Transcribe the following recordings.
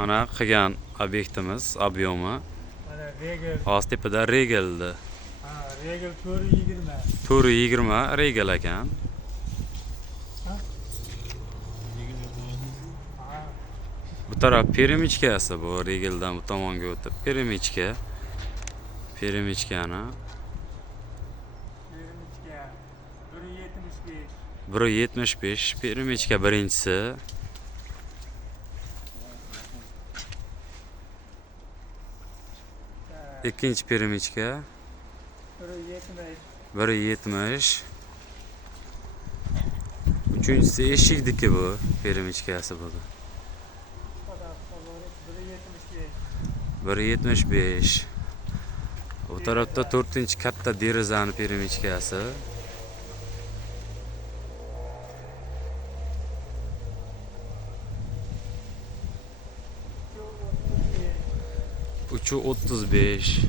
Ana qilgan obyektimiz obyomi. Mana Regal. Hoztepada regeldi. Ha, Regal 420. 420 regel ekan. Ha? Bu taraf peremichkasi, bu regeldan bu tomonga o'tib peremichka. Peremichkani 175 peremichka birinchisi. Ikkinchi peremichka 170. Uchinchisi eshikniki bu peremichkasi bu. 175. Bu tarafda 4-chi katta derazani peremichkasi. 335.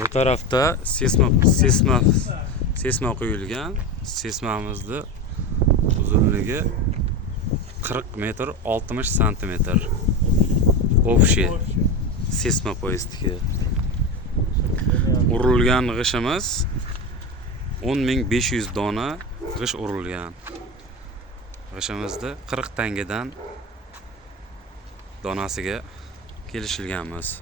Bu tarafda sesma qo'yilgan. Sesmamizni uzunligi 40 metr 60 santimetr. Общий sesma poyezdiga. Urilgan g'ishimiz 10.500 dona g'ish urilgan. G'ishimizni 40 tangadan donasiga kelishilganmiz.